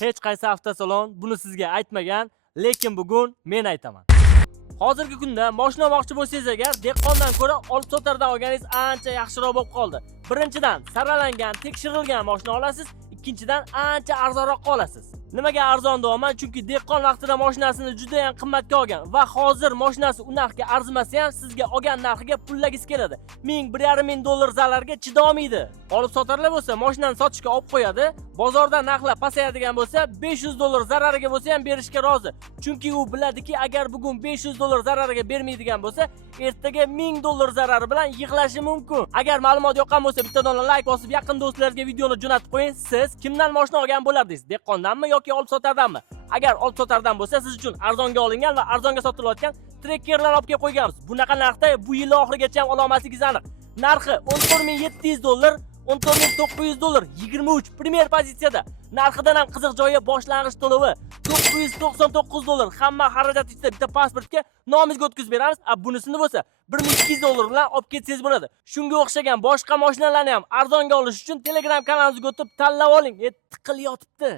Hech qaysi avtosalon buni sizga aytmagan, lekin bugun men aytaman. Hozirgi kunda mashina olmoqchi bo'lsangiz agar, dehqondan ko'ra olib sotardan olganingiz ancha yaxshiroq bo'lib qoldi. Birinchidan, saralangan, tekshirilgan mashina olasiz, ikkinchidan ancha arzonroqqa olasiz. Nimaga arzon deyapman? Chunki dehqon vaqtida mashinasini juda ham qimmatga olgan va hozir mashinasi u narxga arzimasa ham sizga olgan narxiga pullagingiz keladi. $1,500 zararga chidolmaydi. Olib sotarlar bo'lsa, mashinani sotishga olib qo'yadi, bozorda narxlar pasayadigan bo'lsa, $500 zarariga bo'lsa ham berishga rozi. Chunki u biladiki, agar bugun $500 zarariga bermaydigan bo'lsa, ertaga $1000 zarari bilan yig'lashi mumkin. Agar ma'lumot yoqqan bo'lsa, bitta dona like bosib, yaqin do'stlarga videoni jo'natib qo'ying. Siz kimdan mashina olgan bo'lardingiz? Dehqondanmi yoki olib sotardanmi? Agar olib sotardan bo'lsa, siz uchun arzonga olingan va arzonga sotilayotgan trekkerlar olib kelib qo'yganmiz. Bunaqa narxda bu yil oxirigacha ham ola olmasligingiz aniq. Narxi $14700, $14900, 23 premier pozitsiyada. Narxidan ham qiziq joyi boshlang'ich to'lovi $999. Hamma xarajat ichida bitta pasportga nomingizga o'tkazib beramiz. Bunisini bo'lsa $1200 bilan olib ketsangiz bo'ladi. Shunga o'xshagan boshqa mashinalarni ham arzonga olish uchun Telegram kanalimizga o'tib tanlab oling. Tiqil yotibdi.